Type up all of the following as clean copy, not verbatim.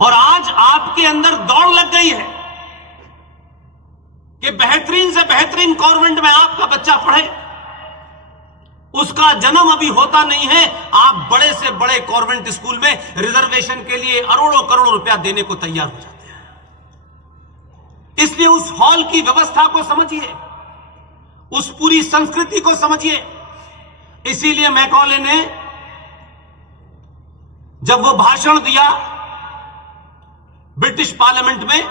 और आज आपके अंदर दौड़ लग गई है कि बेहतरीन से बेहतरीन कॉन्वेंट में आपका बच्चा पढ़े। उसका जन्म अभी होता नहीं है, आप बड़े से बड़े कॉन्वेंट स्कूल में रिजर्वेशन के लिए अरबों करोड़ों रुपया देने को तैयार हो जाते हैं। इसलिए उस हॉल की व्यवस्था को समझिए, उस पूरी संस्कृति को समझिए। इसीलिए मैकॉले ने जब वो भाषण दिया ब्रिटिश पार्लियामेंट में,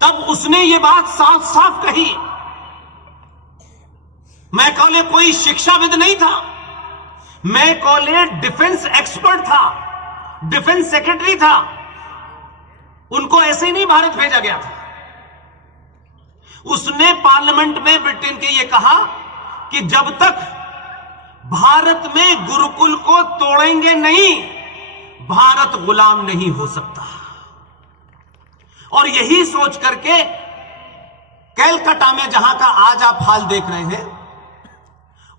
तब उसने ये बात साफ साफ कही। मैकॉले कोई शिक्षाविद नहीं था, मैकॉले डिफेंस एक्सपर्ट था, डिफेंस सेक्रेटरी था। उनको ऐसे ही नहीं भारत भेजा गया था। उसने पार्लियामेंट में ब्रिटेन के ये कहा कि जब तक भारत में गुरुकुल को तोड़ेंगे नहीं, भारत गुलाम नहीं हो सकता। और यही सोच करके कैलकाटा में, जहां का आज आप हाल देख रहे हैं,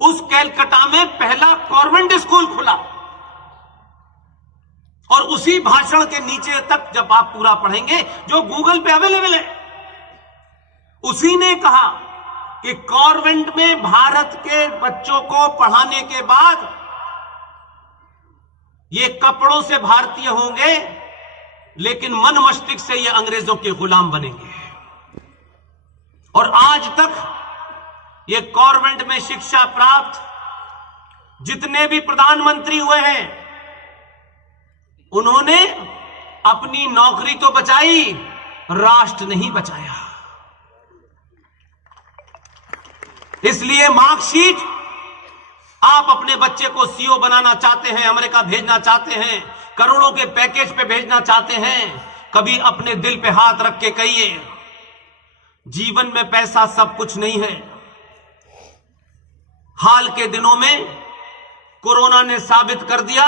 उस कैलकाटा में पहला कॉन्वेंट स्कूल खुला। और उसी भाषण के नीचे तक जब आप पूरा पढ़ेंगे, जो गूगल पे अवेलेबल है, उसी ने कहा कि कॉन्वेंट में भारत के बच्चों को पढ़ाने के बाद ये कपड़ों से भारतीय होंगे, लेकिन मन मस्तिष्क से ये अंग्रेजों के गुलाम बनेंगे। और आज तक ये कॉन्वेंट में शिक्षा प्राप्त जितने भी प्रधानमंत्री हुए हैं, उन्होंने अपनी नौकरी तो बचाई, राष्ट्र नहीं बचाया। इसलिए मार्कशीट, आप अपने बच्चे को सीईओ बनाना चाहते हैं, अमेरिका भेजना चाहते हैं, करोड़ों के पैकेज पे भेजना चाहते हैं, कभी अपने दिल पे हाथ रख के कहिए, जीवन में पैसा सब कुछ नहीं है। हाल के दिनों में कोरोना ने साबित कर दिया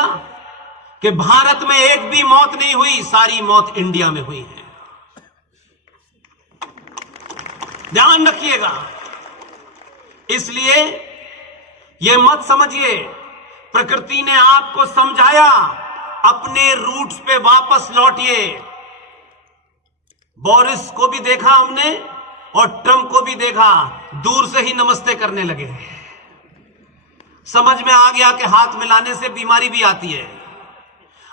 कि भारत में एक भी मौत नहीं हुई, सारी मौत इंडिया में हुई है। ध्यान रखिएगा। इसलिए यह मत समझिए, प्रकृति ने आपको समझाया, अपने रूट्स पे वापस लौटिए। बोरिस को भी देखा हमने और ट्रंप को भी देखा, दूर से ही नमस्ते करने लगे। समझ में आ गया कि हाथ मिलाने से बीमारी भी आती है।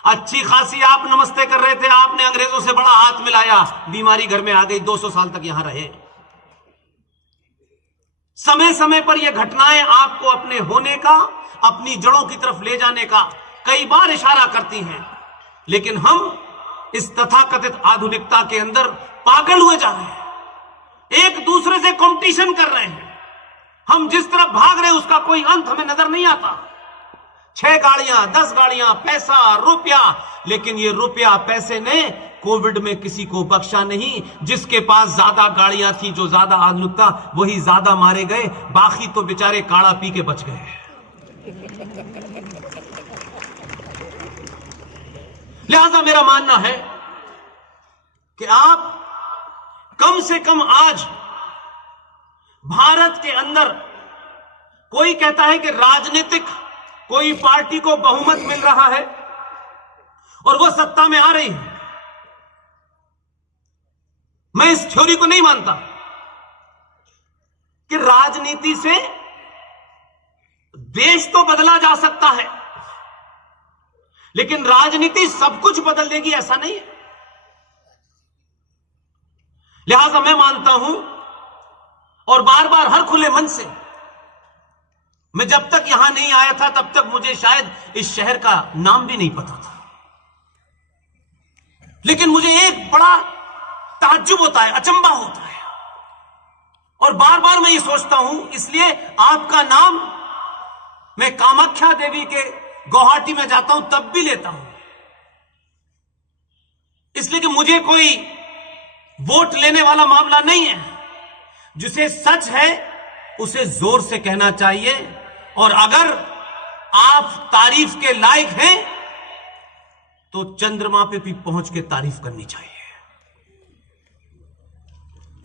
अच्छी खासी आप नमस्ते कर रहे थे, आपने अंग्रेजों से बड़ा हाथ मिलाया, बीमारी घर में आ गई, 200 साल तक यहां रहे। समय समय पर यह घटनाएं आपको अपने होने का, अपनी जड़ों की तरफ ले जाने का कई बार इशारा करती हैं, लेकिन हम इस तथाकथित आधुनिकता के अंदर पागल हुए जा रहे हैं, एक दूसरे से कंपटीशन कर रहे हैं। हम जिस तरफ भाग रहे हैं उसका कोई अंत हमें नजर नहीं आता। 6 गाड़ियां, 10 गाड़ियां, पैसा, रुपया, लेकिन ये रुपया पैसे ने कोविड में किसी को बख्शा नहीं। जिसके पास ज्यादा गाड़ियां थी, जो ज्यादा आधुनिकता, वही ज्यादा मारे गए, बाकी तो बेचारे काढ़ा पी के बच गए। लिहाजा मेरा मानना है कि आप कम से कम आज भारत के अंदर, कोई कहता है कि राजनीतिक कोई पार्टी को बहुमत मिल रहा है और वो सत्ता में आ रही है। मैं इस थ्योरी को नहीं मानता कि राजनीति से देश तो बदला जा सकता है, लेकिन राजनीति सब कुछ बदल देगी ऐसा नहीं है। लिहाजा मैं मानता हूं, और बार बार हर खुले मन से, मैं जब तक यहां नहीं आया था तब तक मुझे शायद इस शहर का नाम भी नहीं पता था, लेकिन मुझे एक बड़ा ताज्जुब होता है, अचंभा होता है, और बार बार मैं ये सोचता हूं। इसलिए आपका नाम मैं कामाख्या देवी के गुवाहाटी में जाता हूं तब भी लेता हूं, इसलिए कि मुझे कोई वोट लेने वाला मामला नहीं है। जिसे सच है उसे जोर से कहना चाहिए, और अगर आप तारीफ के लायक हैं तो चंद्रमा पे भी पहुंच के तारीफ करनी चाहिए।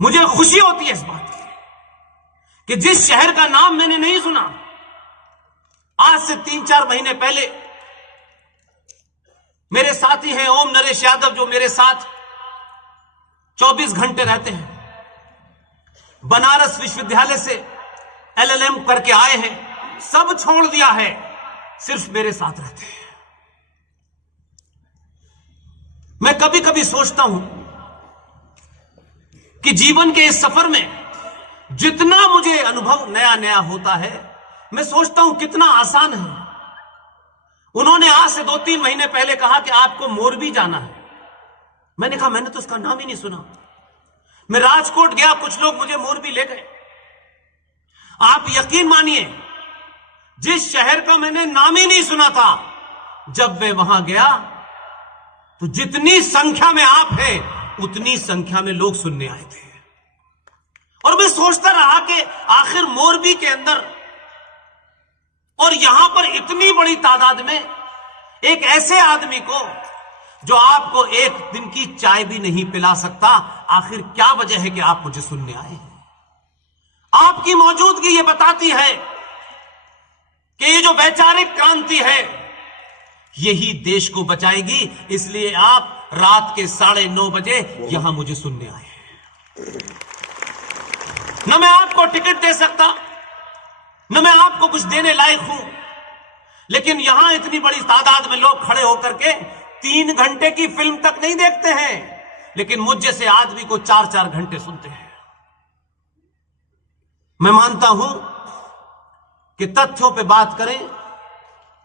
मुझे खुशी होती है इस बात की कि जिस शहर का नाम मैंने नहीं सुना, आज से 3-4 महीने पहले मेरे साथी हैं ओम नरेश यादव, जो मेरे साथ 24 घंटे रहते हैं। बनारस विश्वविद्यालय से LLM करके आए हैं, सब छोड़ दिया है, सिर्फ मेरे साथ रहते हैं। मैं कभी कभी सोचता हूं कि जीवन के इस सफर में जितना मुझे अनुभव नया नया होता है, मैं सोचता हूं कितना आसान है। उन्होंने आज से 2-3 महीने पहले कहा कि आपको मोरबी जाना है। मैंने कहा मैंने तो उसका नाम ही नहीं सुना। मैं राजकोट गया, कुछ लोग मुझे मोरबी ले गए। आप यकीन मानिए, जिस शहर का मैंने नाम ही नहीं सुना था, जब मैं वहां गया तो जितनी संख्या में आप हैं, उतनी संख्या में लोग सुनने आए थे। और मैं सोचता रहा कि आखिर मोरबी के अंदर और यहां पर इतनी बड़ी तादाद में एक ऐसे आदमी को जो आपको एक दिन की चाय भी नहीं पिला सकता, आखिर क्या वजह है कि आप मुझे सुनने आए हैं? आपकी मौजूदगी ये बताती है कि ये जो वैचारिक क्रांति है, यही देश को बचाएगी। इसलिए आप रात के 9:30 बजे यहां मुझे सुनने आए हैं। न मैं आपको टिकट दे सकता, न मैं आपको कुछ देने लायक हूं, लेकिन यहां इतनी बड़ी तादाद में लोग खड़े होकर के 3 घंटे की फिल्म तक नहीं देखते हैं, लेकिन मुझ जैसे आदमी को 4-4 घंटे सुनते हैं। मैं मानता हूं कि तथ्यों पे बात करें,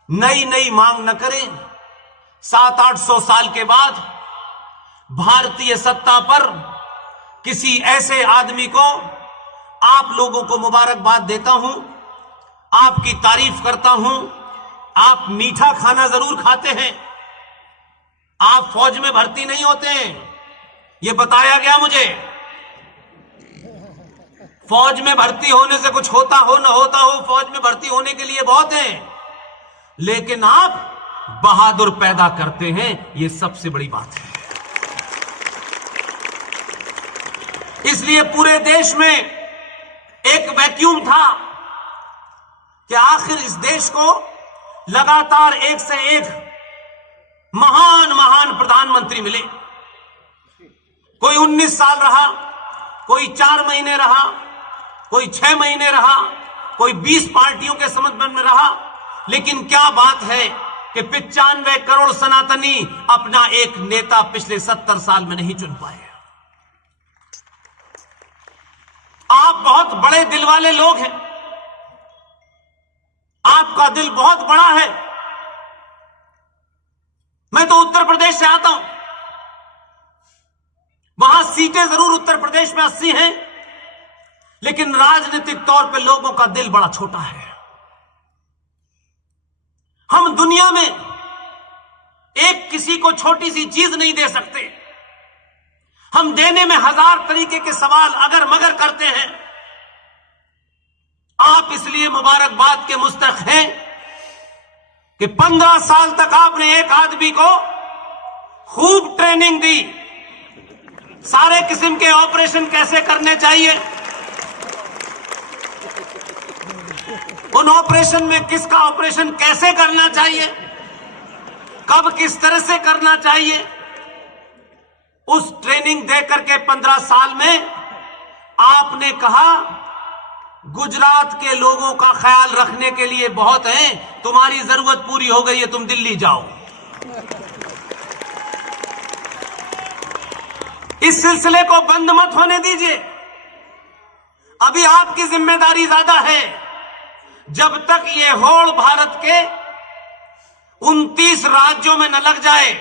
नई नई मांग न करें। 700-800 साल के बाद भारतीय सत्ता पर किसी ऐसे आदमी को आप लोगों को मुबारकबाद देता हूं, आपकी तारीफ करता हूं। आप मीठा खाना जरूर खाते हैं, आप फौज में भर्ती नहीं होते हैं, यह बताया गया मुझे। फौज में भर्ती होने से कुछ होता हो न होता हो, फौज में भर्ती होने के लिए बहुत है, लेकिन आप बहादुर पैदा करते हैं, यह सबसे बड़ी बात है। इसलिए पूरे देश में एक वैक्यूम था कि आखिर इस देश को लगातार एक से एक महान महान प्रधानमंत्री मिले। कोई 19 साल रहा, कोई 4 महीने रहा, कोई 6 महीने रहा, कोई 20 पार्टियों के समर्थन में रहा, लेकिन क्या बात है कि 95 करोड़ सनातनी अपना एक नेता पिछले 70 साल में नहीं चुन पाए। आप बहुत बड़े दिल वाले लोग हैं, आपका दिल बहुत बड़ा है। मैं तो उत्तर प्रदेश से आता हूं, वहां सीटें जरूर उत्तर प्रदेश में 80 हैं, लेकिन राजनीतिक तौर पे लोगों का दिल बड़ा छोटा है। हम दुनिया में एक किसी को छोटी सी चीज नहीं दे सकते। हम देने में 1000 तरीके के सवाल अगर मगर करते हैं। आप इसलिए मुबारकबाद के मुस्तहक हैं कि 15 साल तक आपने एक आदमी को खूब ट्रेनिंग दी, सारे किस्म के ऑपरेशन कैसे करने चाहिए, उन ऑपरेशन में किसका ऑपरेशन कैसे करना चाहिए, कब किस तरह से करना चाहिए, उस ट्रेनिंग दे करके 15 साल में आपने कहा गुजरात के लोगों का ख्याल रखने के लिए बहुत है, तुम्हारी जरूरत पूरी हो गई है, तुम दिल्ली जाओ। इस सिलसिले को बंद मत होने दीजिए, अभी आपकी जिम्मेदारी ज्यादा है। जब तक ये होड़ भारत के 29 राज्यों में न लग जाए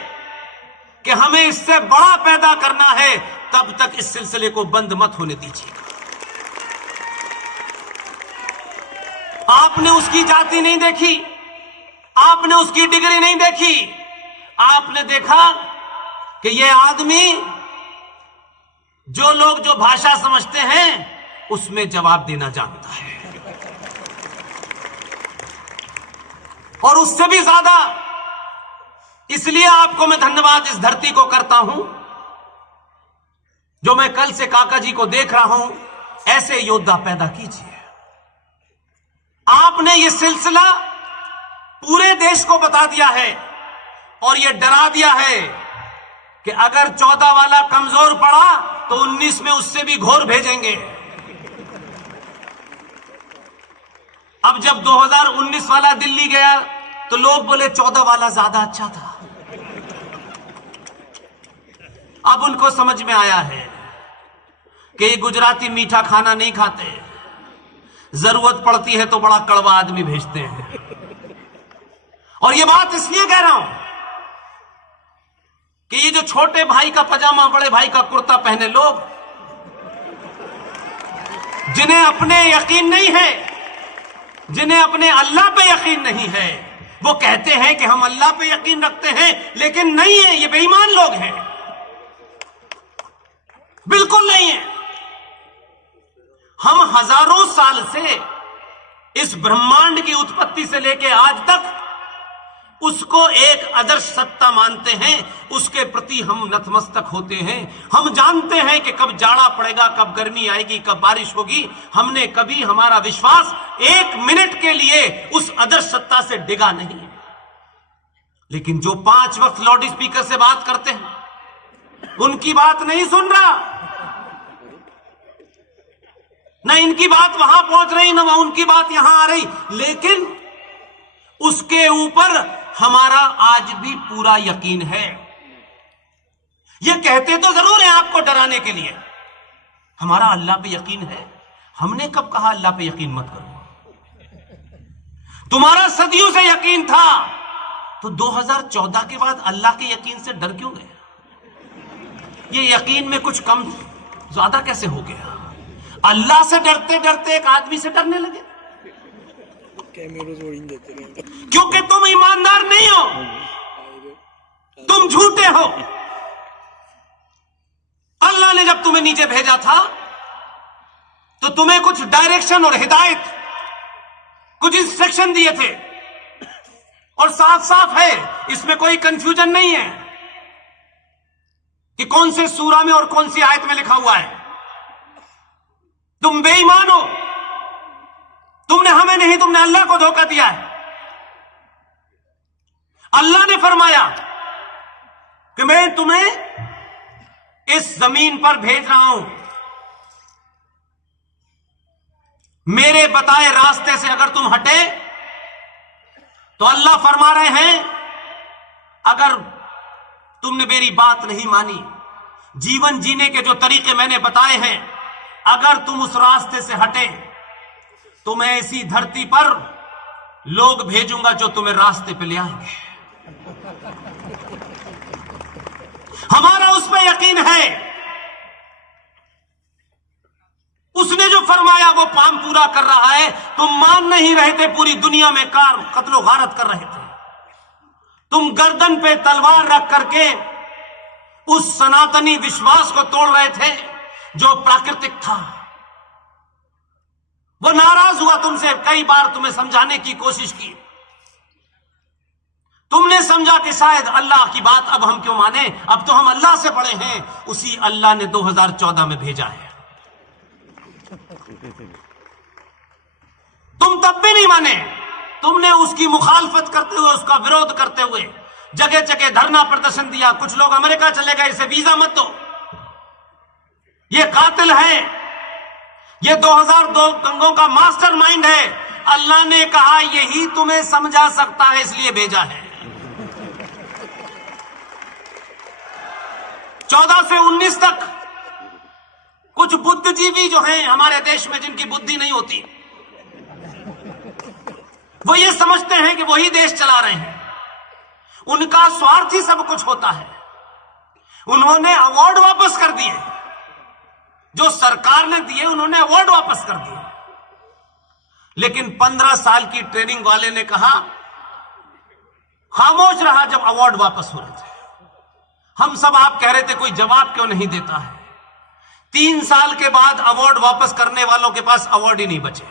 कि हमें इससे बड़ा पैदा करना है, तब तक इस सिलसिले को बंद मत होने दीजिए। आपने उसकी जाति नहीं देखी, आपने उसकी डिग्री नहीं देखी, आपने देखा कि यह आदमी जो लोग जो भाषा समझते हैं उसमें जवाब देना जानता है, और उससे भी ज्यादा इसलिए आपको मैं धन्यवाद इस धरती को करता हूं, जो मैं कल से काका जी को देख रहा हूं, ऐसे योद्धा पैदा कीजिए। आपने ये सिलसिला पूरे देश को बता दिया है और यह डरा दिया है कि अगर 14 वाला कमजोर पड़ा तो 19 में उससे भी घोर भेजेंगे। अब जब 2019 वाला दिल्ली गया तो लोग बोले 14 वाला ज्यादा अच्छा था। अब उनको समझ में आया है कि गुजराती मीठा खाना नहीं खाते, जरूरत पड़ती है तो बड़ा कड़वा आदमी भेजते हैं। और यह बात इसलिए कह रहा हूं कि ये जो छोटे भाई का पजामा बड़े भाई का कुर्ता पहने लोग, जिन्हें अपने यकीन नहीं है, जिन्हें अपने अल्लाह पे यकीन नहीं है, वो कहते हैं कि हम अल्लाह पे यकीन रखते हैं, लेकिन नहीं है, ये बेईमान लोग हैं, बिल्कुल नहीं है। हम हजारों साल से इस ब्रह्मांड की उत्पत्ति से लेकर आज तक उसको एक आदर्श सत्ता मानते हैं, उसके प्रति हम नतमस्तक होते हैं। हम जानते हैं कि कब जाड़ा पड़ेगा, कब गर्मी आएगी, कब बारिश होगी। हमने कभी हमारा विश्वास एक मिनट के लिए उस आदर्श सत्ता से डिगा नहीं। लेकिन जो 5 वक्त लाउड स्पीकर से बात करते हैं, उनकी बात नहीं सुन रहा, ना इनकी बात वहां पहुंच रही, ना उनकी बात यहां आ रही, लेकिन उसके ऊपर हमारा आज भी पूरा यकीन है। ये कहते तो जरूर है आपको डराने के लिए, हमारा अल्लाह पे यकीन है। हमने कब कहा अल्लाह पे यकीन मत करो? तुम्हारा सदियों से यकीन था, तो 2014 के बाद अल्लाह के यकीन से डर क्यों गए? ये यकीन में कुछ कम ज्यादा कैसे हो गया? अल्लाह से डरते डरते एक आदमी से डरने लगे, क्योंकि तुम ईमानदार नहीं हो, तुम झूठे हो। अल्लाह ने जब तुम्हें नीचे भेजा था तो तुम्हें कुछ डायरेक्शन और हिदायत, कुछ इंस्ट्रक्शन दिए थे, और साफ साफ है, इसमें कोई कंफ्यूजन नहीं है कि कौन से सूरा में और कौन सी आयत में लिखा हुआ है। तुम बेईमान हो, तुमने हमें नहीं, तुमने अल्लाह को धोखा दिया है। अल्लाह ने फरमाया कि मैं तुम्हें इस जमीन पर भेज रहा हूं, मेरे बताए रास्ते से अगर तुम हटे तो अल्लाह फरमा रहे हैं, अगर तुमने मेरी बात नहीं मानी, जीवन जीने के जो तरीके मैंने बताए हैं, अगर तुम उस रास्ते से हटे तो मैं इसी धरती पर लोग भेजूंगा जो तुम्हें रास्ते पे ले आएंगे। हमारा उस पर यकीन है, उसने जो फरमाया वो काम पूरा कर रहा है। तुम मान नहीं रहे थे, पूरी दुनिया में कत्लो गारत कर रहे थे, तुम गर्दन पे तलवार रख करके उस सनातनी विश्वास को तोड़ रहे थे जो प्राकृतिक था। वो नाराज हुआ तुमसे, कई बार तुम्हें समझाने की कोशिश की, तुमने समझा कि शायद अल्लाह की बात अब हम क्यों माने, अब तो हम अल्लाह से बड़े हैं। उसी अल्लाह ने 2014 में भेजा है। तुम तब भी नहीं माने, तुमने उसकी मुखालफत करते हुए, उसका विरोध करते हुए जगह जगह धरना प्रदर्शन दिया। कुछ लोग अमेरिका चले गए, इसे वीजा मत दो, ये कातिल है, ये 2002 दंगों का मास्टरमाइंड है। अल्लाह ने कहा यही तुम्हें समझा सकता है, इसलिए भेजा है। 14 से 19 तक कुछ बुद्धिजीवी जो हैं हमारे देश में, जिनकी बुद्धि नहीं होती, वो ये समझते हैं कि वही देश चला रहे हैं, उनका स्वार्थ ही सब कुछ होता है। उन्होंने अवार्ड वापस कर दिए, जो सरकार ने दिए उन्होंने अवार्ड वापस कर दिए। लेकिन 15 साल की ट्रेनिंग वाले ने कहा, खामोश रहा जब अवार्ड वापस हो रहे थे। हम सब आप कह रहे थे कोई जवाब क्यों नहीं देता है। 3 साल के बाद अवार्ड वापस करने वालों के पास अवार्ड ही नहीं बचे।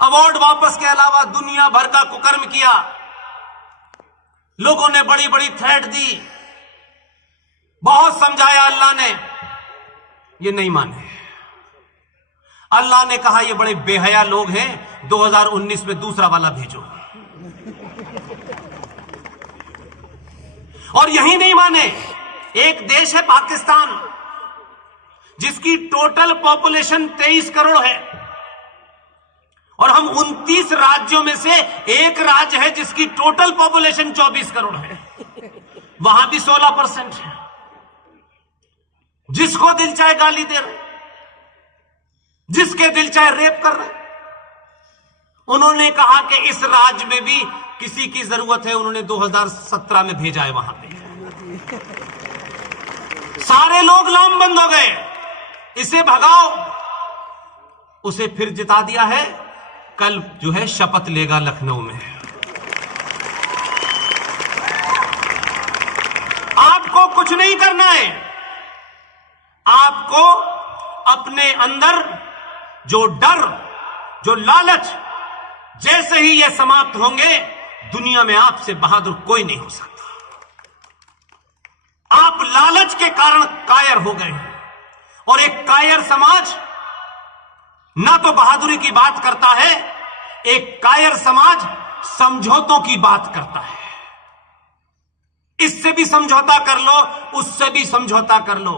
अवार्ड वापस के अलावा दुनिया भर का कुकर्म किया, लोगों ने बड़ी बड़ी थ्रेट दी, बहुत समझाया अल्लाह ने, ये नहीं माने। अल्लाह ने कहा ये बड़े बेहया लोग हैं, 2019 में दूसरा वाला भेजो। और यही नहीं माने, एक देश है पाकिस्तान जिसकी टोटल पॉपुलेशन 23 करोड़ है और हम 29 राज्यों में से एक राज्य है जिसकी टोटल पॉपुलेशन 24 करोड़ है, वहां भी 16% है। जिसको दिल चाहे गाली दे रहे, जिसके दिल चाहे रेप कर रहे। उन्होंने कहा कि इस राज्य में भी किसी की जरूरत है, उन्होंने 2017 में भेजा है वहां पे। सारे लोग लामबंद हो गए, इसे भगाओ। उसे फिर जिता दिया है, कल जो है शपथ लेगा लखनऊ में। आपको कुछ नहीं करना है, आपको अपने अंदर जो डर, जो लालच, जैसे ही ये समाप्त होंगे, दुनिया में आपसे बहादुर कोई नहीं हो सकता। आप लालच के कारण कायर हो गए हैं और एक कायर समाज ना तो बहादुरी की बात करता है, एक कायर समाज समझौतों की बात करता है। इससे भी समझौता कर लो, उससे भी समझौता कर लो,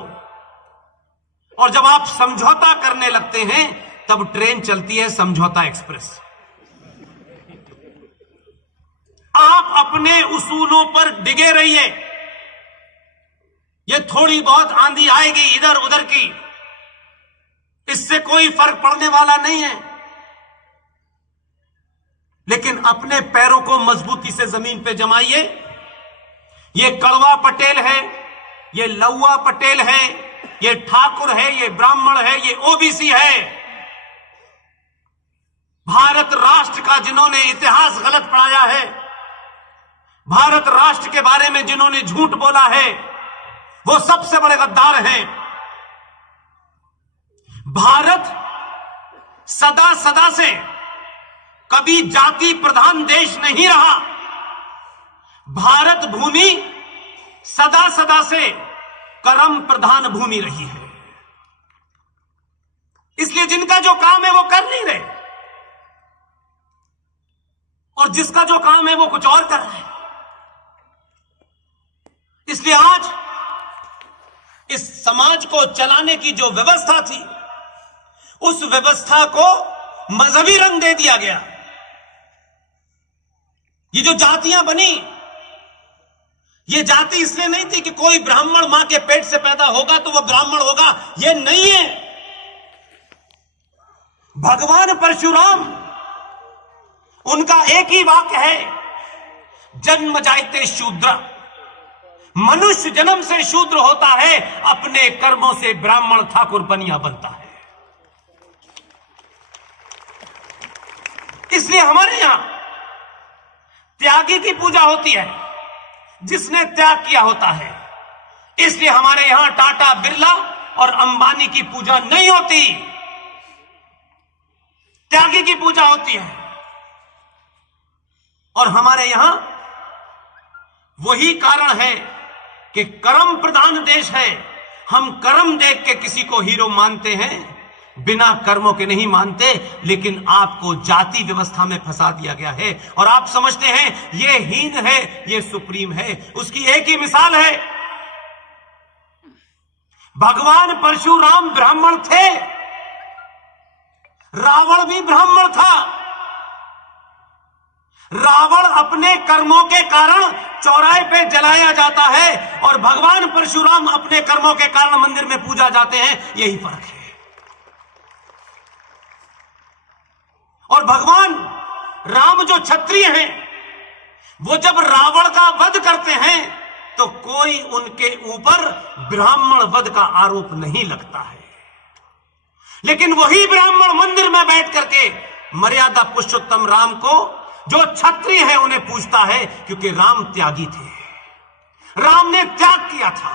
और जब आप समझौता करने लगते हैं तब ट्रेन चलती है समझौता एक्सप्रेस। आप अपने उसूलों पर डिगे रहिए। ये थोड़ी बहुत आंधी आएगी इधर उधर की, इससे कोई फर्क पड़ने वाला नहीं है, लेकिन अपने पैरों को मजबूती से जमीन पे जमाइए। ये कड़वा पटेल है, ये लौवा पटेल है, ये ठाकुर है, ये ब्राह्मण है, ये ओबीसी है। भारत राष्ट्र का जिन्होंने इतिहास गलत पढ़ाया है, भारत राष्ट्र के बारे में जिन्होंने झूठ बोला है, वो सबसे बड़े गद्दार हैं। भारत सदा सदा से कभी जाति प्रधान देश नहीं रहा। भारत भूमि सदा सदा से कर्म प्रधान भूमि रही है। इसलिए जिनका जो काम है वो कर नहीं रहे, और जिसका जो काम है वो कुछ और कर रहे हैं। इसलिए आज इस समाज को चलाने की जो व्यवस्था थी, उस व्यवस्था को मजहबी रंग दे दिया गया। ये जो जातियां बनी, ये जाति इसलिए नहीं थी कि कोई ब्राह्मण मां के पेट से पैदा होगा तो वह ब्राह्मण होगा, ये नहीं है। भगवान परशुराम, उनका एक ही वाक्य है, जन्म जायते शूद्र। मनुष्य जन्म से शूद्र होता है, अपने कर्मों से ब्राह्मण ठाकुर बनिया बनता है। इसलिए हमारे यहां त्यागी की पूजा होती है, जिसने त्याग किया होता है। इसलिए हमारे यहां टाटा, बिरला और अंबानी की पूजा नहीं होती, त्यागी की पूजा होती है। और हमारे यहां वही कारण है कि कर्म प्रधान देश है। हम कर्म देख के किसी को हीरो मानते हैं, बिना कर्मों के नहीं मानते। लेकिन आपको जाति व्यवस्था में फंसा दिया गया है और आप समझते हैं ये हीन है, ये सुप्रीम है। उसकी एक ही मिसाल है, भगवान परशुराम ब्राह्मण थे, रावण भी ब्राह्मण था। रावण अपने कर्मों के कारण चौराहे पे जलाया जाता है और भगवान परशुराम अपने कर्मों के कारण मंदिर में पूजा जाते हैं। यही फर्क है। और भगवान राम जो क्षत्रिय हैं, वो जब रावण का वध करते हैं तो कोई उनके ऊपर ब्राह्मण वध का आरोप नहीं लगता है। लेकिन वही ब्राह्मण मंदिर में बैठ करके मर्यादा पुरुषोत्तम राम को, जो क्षत्रिय है, उन्हें पूछता है, क्योंकि राम त्यागी थे, राम ने त्याग किया था।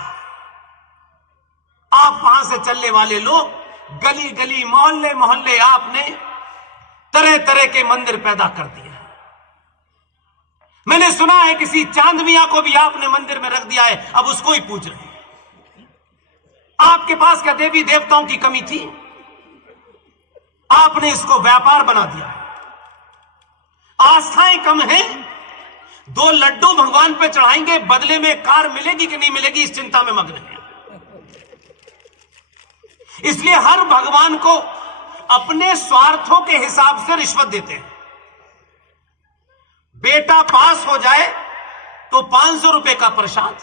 आप वहां से चलने वाले लोग, गली गली, मोहल्ले मोहल्ले आपने तरह तरह के मंदिर पैदा कर दिया। मैंने सुना है किसी चांद मियां को भी आपने मंदिर में रख दिया है, अब उसको ही पूछ रहे हैं। आपके पास क्या देवी देवताओं की कमी थी? आपने इसको व्यापार बना दिया। आस्थाएं कम हैं, 2 लड्डू भगवान पे चढ़ाएंगे, बदले में कार मिलेगी कि नहीं मिलेगी इस चिंता में मग्न है। इसलिए हर भगवान को अपने स्वार्थों के हिसाब से रिश्वत देते हैं। बेटा पास हो जाए तो 500 रुपए का प्रसाद,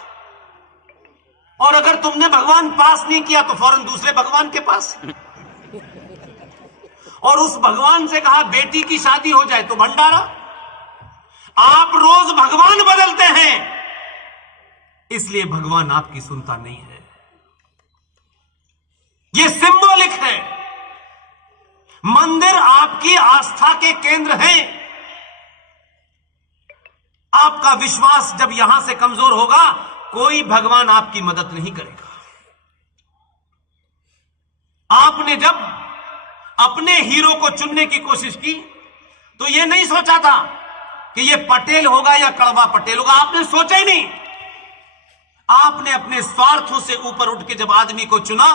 और अगर तुमने भगवान पास नहीं किया तो फौरन दूसरे भगवान के पास, और उस भगवान से कहा बेटी की शादी हो जाए तो भंडारा। आप रोज भगवान बदलते हैं, इसलिए भगवान आपकी सुनता नहीं है। यह सिंबॉलिक है। मंदिर आपकी आस्था के केंद्र हैं। आपका विश्वास जब यहां से कमजोर होगा, कोई भगवान आपकी मदद नहीं करेगा। आपने जब अपने हीरो को चुनने की कोशिश की तो यह नहीं सोचा था कि यह पटेल होगा या कड़वा पटेल होगा। आपने सोचा ही नहीं। आपने अपने स्वार्थों से ऊपर उठ के जब आदमी को चुना,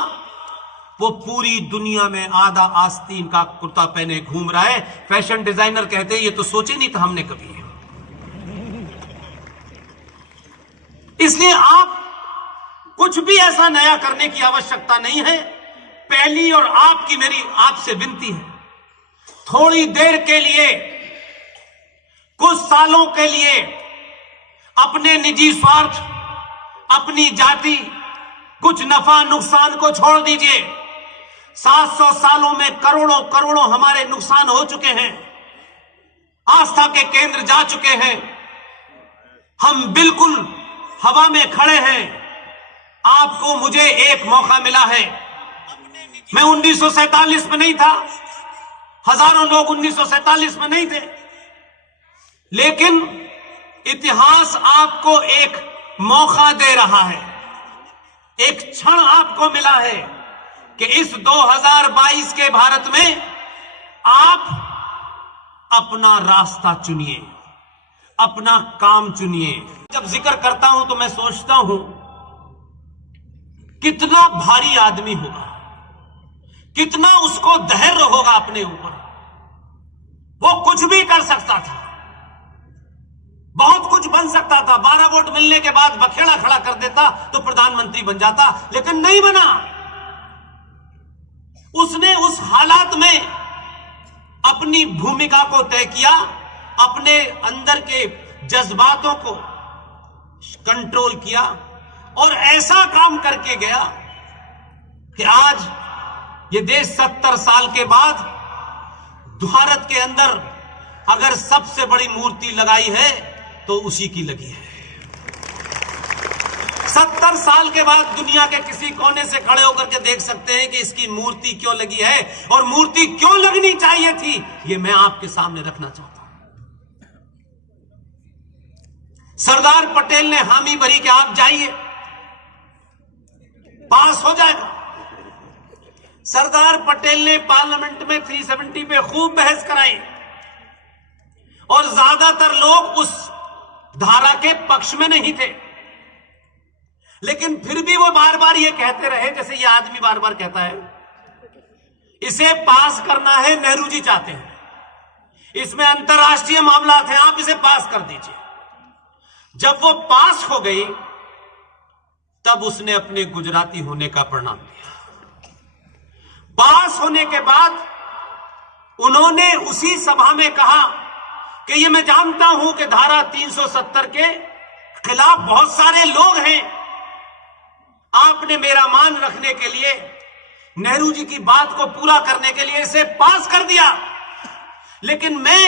वो पूरी दुनिया में आधा आस्तीन का कुर्ता पहने घूम रहा है। फैशन डिजाइनर कहते हैं ये तो सोचे नहीं था हमने कभी। इसलिए आप कुछ भी ऐसा नया करने की आवश्यकता नहीं है। पहली और आपकी मेरी आपसे विनती है, थोड़ी देर के लिए, कुछ सालों के लिए अपने निजी स्वार्थ, अपनी जाति, कुछ नफा नुकसान को छोड़ दीजिए। 700 सालों में करोड़ों करोड़ों हमारे नुकसान हो चुके हैं, आस्था के केंद्र जा चुके हैं, हम बिल्कुल हवा में खड़े हैं। आपको मुझे एक मौका मिला है। मैं 1947 में नहीं था, हजारों लोग 1947 में नहीं थे, लेकिन इतिहास आपको एक मौका दे रहा है। एक क्षण आपको मिला है कि इस 2022 के भारत में आप अपना रास्ता चुनिए, अपना काम चुनिए। जब जिक्र करता हूं तो मैं सोचता हूं कितना भारी आदमी होगा, कितना उसको धैर्य होगा अपने ऊपर। वो कुछ भी कर सकता था, बहुत कुछ बन सकता था। 12 वोट मिलने के बाद बखेड़ा खड़ा कर देता तो प्रधानमंत्री बन जाता, लेकिन नहीं बना। उसने उस हालात में अपनी भूमिका को तय किया, अपने अंदर के जज्बातों को कंट्रोल किया और ऐसा काम करके गया कि आज ये देश 70 साल के बाद भारत के अंदर अगर सबसे बड़ी मूर्ति लगाई है तो उसी की लगी है। 70 साल के बाद दुनिया के किसी कोने से खड़े होकर के देख सकते हैं कि इसकी मूर्ति क्यों लगी है और मूर्ति क्यों लगनी चाहिए थी, ये मैं आपके सामने रखना चाहता हूं। सरदार पटेल ने हामी भरी कि आप जाइए, पास हो जाएगा। सरदार पटेल ने पार्लियामेंट में 370 पे खूब बहस कराई और ज्यादातर लोग उस धारा के पक्ष में नहीं थे, लेकिन फिर भी वो बार बार ये कहते रहे, जैसे ये आदमी बार बार कहता है, इसे पास करना है, नेहरू जी चाहते हैं, इसमें अंतर्राष्ट्रीय मामला थे, आप इसे पास कर दीजिए। जब वो पास हो गई तब उसने अपने गुजराती होने का प्रणाम किया। पास होने के बाद उन्होंने उसी सभा में कहा कि ये मैं जानता हूं कि धारा 370 के खिलाफ बहुत सारे लोग हैं, आपने मेरा मान रखने के लिए, नेहरू जी की बात को पूरा करने के लिए इसे पास कर दिया, लेकिन मैं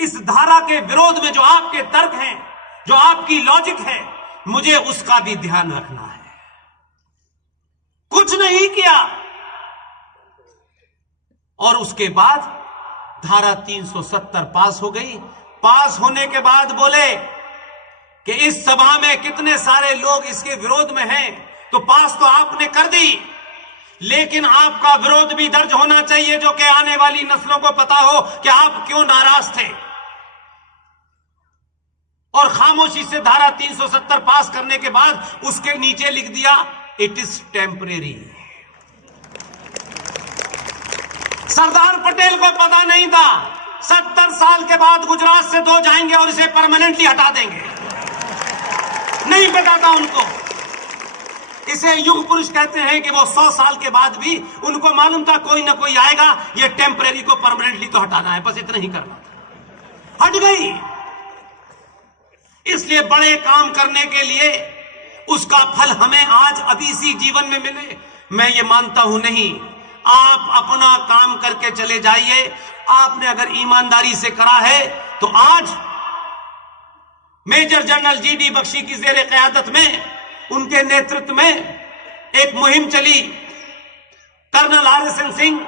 इस धारा के विरोध में जो आपके तर्क हैं, जो आपकी लॉजिक है, मुझे उसका भी ध्यान रखना है। कुछ नहीं किया और उसके बाद धारा 370 पास हो गई। पास होने के बाद बोले कि इस सभा में कितने सारे लोग इसके विरोध में हैं, तो पास तो आपने कर दी, लेकिन आपका विरोध भी दर्ज होना चाहिए, जो कि आने वाली नस्लों को पता हो कि आप क्यों नाराज थे। और खामोशी से धारा 370 पास करने के बाद उसके नीचे लिख दिया, it is temporary. Sardar Patel को पता नहीं था 70 साल के बाद गुजरात से 2 जाएंगे और इसे परमानेंटली हटा देंगे। नहीं बताता उनको। इसे युग पुरुष कहते हैं कि वो 100 साल के बाद भी उनको मालूम था कोई ना कोई आएगा, ये टेम्परेरी को परमानेंटली तो हटाना है, बस इतना ही करना था। हट गई। इसलिए बड़े काम करने के लिए उसका फल हमें आज अभी इसी जीवन में मिले, मैं ये मानता हूं नहीं। आप अपना काम करके चले जाइए। आपने अगर ईमानदारी से करा है तो आज मेजर जनरल जीडी बख्शी की जेर क़यादत में, उनके नेतृत्व में एक मुहिम चली। कर्नल RSN सिंह,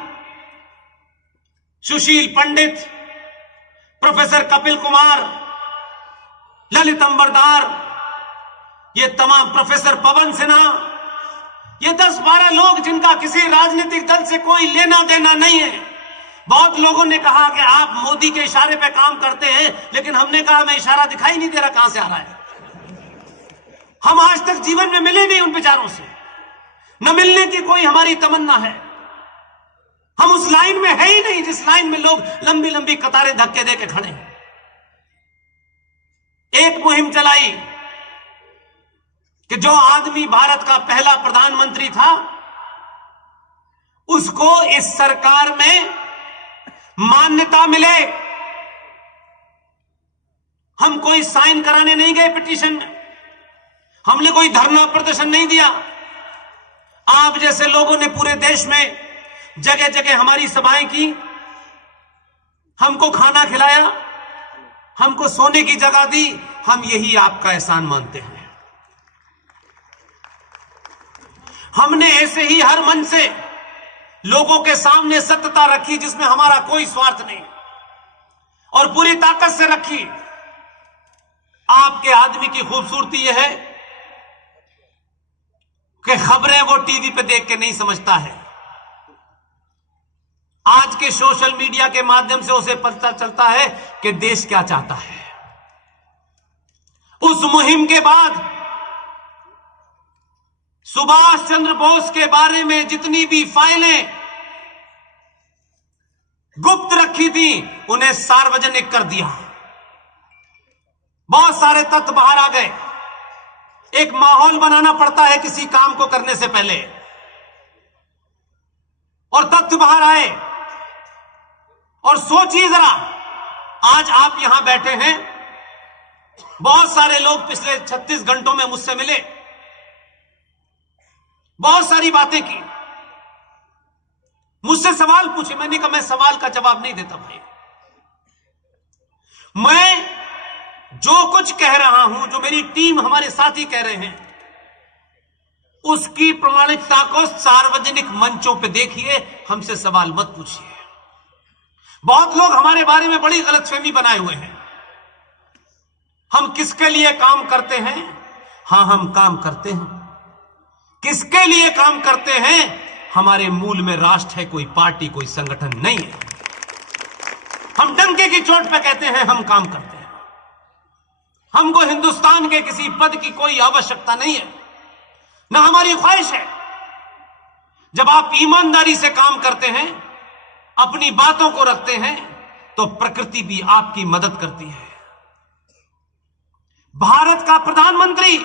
सुशील पंडित, प्रोफेसर कपिल कुमार, ललित अंबरदार, ये तमाम, प्रोफेसर पवन सिन्हा, ये 10-12 लोग जिनका किसी राजनीतिक दल से कोई लेना देना नहीं है। बहुत लोगों ने कहा कि आप मोदी के इशारे पे काम करते हैं, लेकिन हमने कहा मैं इशारा दिखाई नहीं दे रहा, कहां से आ रहा है। हम आज तक जीवन में मिले नहीं उन बेचारों से, न मिलने की कोई हमारी तमन्ना है। हम उस लाइन में है ही नहीं जिस लाइन में लोग लंबी लंबी कतारें धक्के दे के खड़े हैं। एक मुहिम चलाई कि जो आदमी भारत का पहला प्रधानमंत्री था उसको इस सरकार में मान्यता मिले। हम कोई साइन कराने नहीं गए पिटीशन में, हमने कोई धरना प्रदर्शन नहीं दिया। आप जैसे लोगों ने पूरे देश में जगह जगह हमारी सभाएं की, हमको खाना खिलाया, हमको सोने की जगह दी। हम यही आपका एहसान मानते हैं। हमने ऐसे ही हर मन से लोगों के सामने सत्यता रखी जिसमें हमारा कोई स्वार्थ नहीं, और पूरी ताकत से रखी। आपके आदमी की खूबसूरती यह है कि खबरें वो टीवी पे देख के नहीं समझता है। आज के सोशल मीडिया के माध्यम से उसे पता चलता है कि देश क्या चाहता है। उस मुहिम के बाद सुभाष चंद्र बोस के बारे में जितनी भी फाइलें गुप्त रखी थी उन्हें सार्वजनिक कर दिया। बहुत सारे तथ्य बाहर आ गए। एक माहौल बनाना पड़ता है किसी काम को करने से पहले, और तथ्य बाहर आए। और सोचिए जरा, आज आप यहां बैठे हैं, बहुत सारे लोग पिछले 36 घंटों में मुझसे मिले, बहुत सारी बातें की, मुझसे सवाल पूछे। मैंने कहा मैं सवाल का जवाब नहीं देता भाई। मैं जो कुछ कह रहा हूं, जो मेरी टीम, हमारे साथी कह रहे हैं, उसकी प्रामाणिकता को सार्वजनिक मंचों पे देखिए, हमसे सवाल मत पूछिए। बहुत लोग हमारे बारे में बड़ी गलतफहमी बनाए हुए हैं। हम किसके लिए काम करते हैं? हां, हम काम करते हैं। किसके लिए काम करते हैं? हमारे मूल में राष्ट्र है, कोई पार्टी, कोई संगठन नहीं है। हम डंके की चोट पे कहते हैं हम काम करते हैं। हमको हिंदुस्तान के किसी पद की कोई आवश्यकता नहीं है, ना हमारी ख्वाहिश है। जब आप ईमानदारी से काम करते हैं, अपनी बातों को रखते हैं, तो प्रकृति भी आपकी मदद करती है। भारत का प्रधानमंत्री,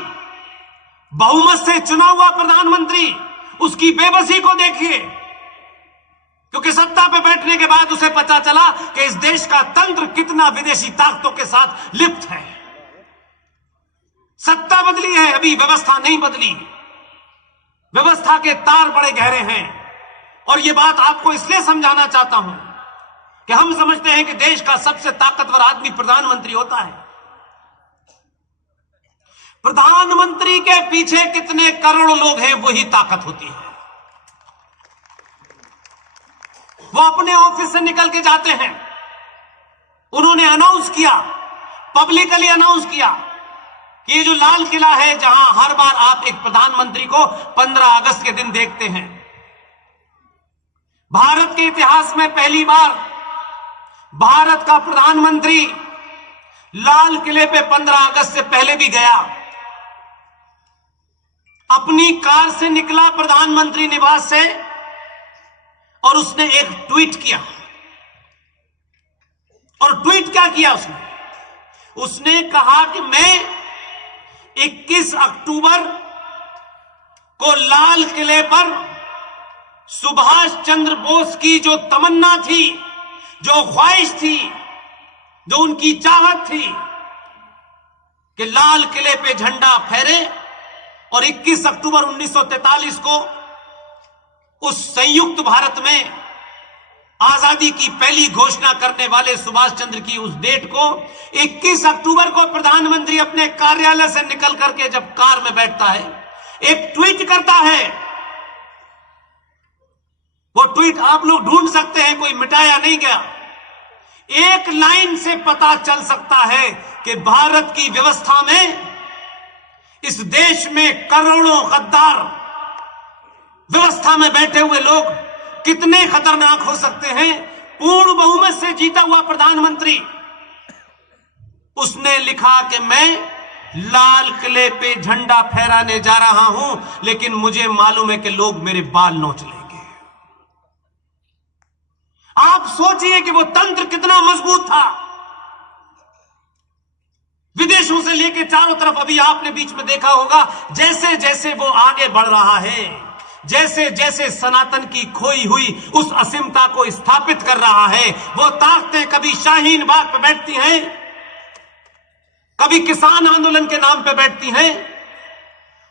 बहुमत से चुना हुआ प्रधानमंत्री, उसकी बेबसी को देखिए। क्योंकि सत्ता पे बैठने के बाद उसे पता चला कि इस देश का तंत्र कितना विदेशी ताकतों के साथ लिप्त है। सत्ता बदली है, अभी व्यवस्था नहीं बदली। व्यवस्था के तार बड़े गहरे हैं। और यह बात आपको इसलिए समझाना चाहता हूं कि हम समझते हैं कि देश का सबसे ताकतवर आदमी प्रधानमंत्री होता है। प्रधानमंत्री के पीछे कितने करोड़ लोग हैं, वही ताकत होती है। वो अपने ऑफिस से निकल के जाते हैं। उन्होंने अनाउंस किया, पब्लिकली अनाउंस किया कि ये जो लाल किला है, जहां हर बार आप एक प्रधानमंत्री को 15 अगस्त के दिन देखते हैं, भारत के इतिहास में पहली बार भारत का प्रधानमंत्री लाल किले पे 15 अगस्त से पहले भी गया। अपनी कार से निकला प्रधानमंत्री निवास से, और उसने एक ट्वीट किया। और ट्वीट क्या किया उसने कहा कि मैं 21 अक्टूबर को लाल किले पर सुभाष चंद्र बोस की जो तमन्ना थी, जो ख्वाहिश थी, जो उनकी चाहत थी कि लाल किले पे झंडा फहरे, और 21 अक्टूबर 1943 को उस संयुक्त भारत में आजादी की पहली घोषणा करने वाले सुभाष चंद्र की उस डेट को 21 अक्टूबर को प्रधानमंत्री अपने कार्यालय से निकल करके जब कार में बैठता है, एक ट्वीट करता है। वो ट्वीट आप लोग ढूंढ सकते हैं, कोई मिटाया नहीं गया। एक लाइन से पता चल सकता है कि भारत की व्यवस्था में, इस देश में करोड़ों गद्दार व्यवस्था में बैठे हुए लोग कितने खतरनाक हो सकते हैं। पूर्ण बहुमत से जीता हुआ प्रधानमंत्री, उसने लिखा कि मैं लाल किले पे झंडा फहराने जा रहा हूं, लेकिन मुझे मालूम है कि लोग मेरे बाल नोच लेंगे। आप सोचिए कि वो तंत्र कितना मजबूत था। विदेशों से लेकर चारों तरफ, अभी आपने बीच में देखा होगा, जैसे जैसे वो आगे बढ़ रहा है, जैसे जैसे सनातन की खोई हुई उस असीमता को स्थापित कर रहा है, वो ताकतें कभी शाहीन बाग पे बैठती हैं, कभी किसान आंदोलन के नाम पे बैठती हैं।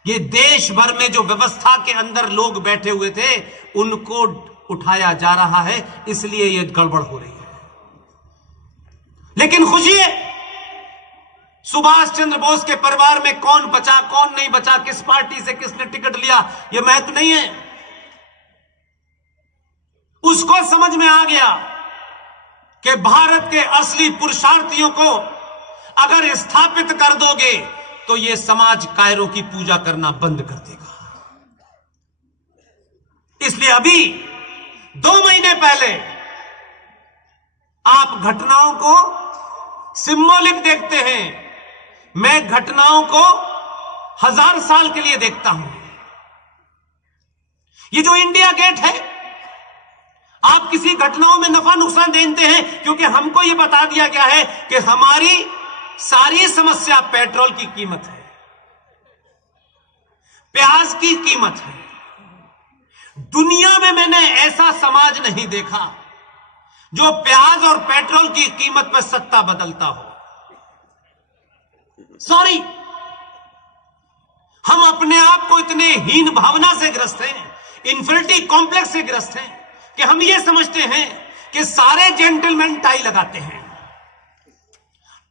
ये देश भर में जो व्यवस्था के अंदर लोग बैठे हुए थे, उनको उठाया जा रहा है, इसलिए ये गड़बड़ हो रही है। लेकिन खुशी है, सुभाष चंद्र बोस के परिवार में कौन बचा, कौन नहीं बचा, किस पार्टी से किसने टिकट लिया, यह महत्व नहीं है। उसको समझ में आ गया कि भारत के असली पुरुषार्थियों को अगर स्थापित कर दोगे तो यह समाज कायरों की पूजा करना बंद कर देगा। इसलिए अभी 2 महीने पहले आप घटनाओं को सिंबॉलिक देखते हैं, मैं घटनाओं को 1000 साल के लिए देखता हूं। ये जो इंडिया गेट है, आप किसी घटनाओं में नफा नुकसान देखते हैं, क्योंकि हमको यह बता दिया गया है कि हमारी सारी समस्या पेट्रोल की कीमत है, प्याज की कीमत है। दुनिया में मैंने ऐसा समाज नहीं देखा जो प्याज और पेट्रोल की कीमत पर सत्ता बदलता हो। सॉरी, हम अपने आप को इतने हीन भावना से ग्रस्त हैं, इंफिनिटी कॉम्प्लेक्स से ग्रस्त हैं, कि हम ये समझते हैं कि सारे जेंटलमैन टाई लगाते हैं।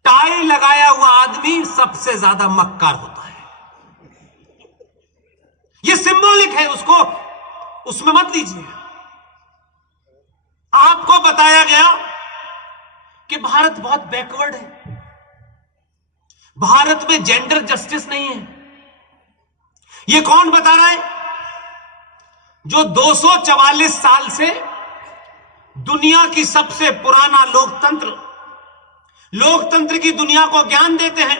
टाई लगाया हुआ आदमी सबसे ज्यादा मक्कार होता है। ये सिंबॉलिक है, उसको उसमें मत लीजिए। आपको बताया गया कि भारत बहुत बैकवर्ड है, भारत में जेंडर जस्टिस नहीं है। यह कौन बता रहा है? जो 244 साल से दुनिया की सबसे पुराना लोकतंत्र की दुनिया को ज्ञान देते हैं,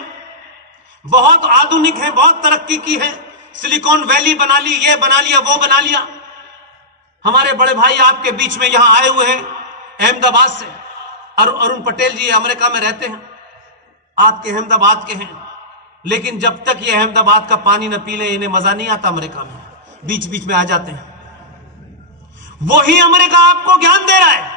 बहुत आधुनिक है, बहुत तरक्की की है, सिलिकॉन वैली बना ली, ये बना लिया, वो बना लिया। हमारे बड़े भाई आपके बीच में यहां आए हुए हैं अहमदाबाद से, अरुण पटेल जी अमेरिका में रहते हैं, आपके अहमदाबाद के हैं, लेकिन जब तक ये अहमदाबाद का पानी न पी ले इन्हें मजा नहीं आता अमेरिका में, बीच बीच में आ जाते हैं। वही अमेरिका आपको ज्ञान दे रहा है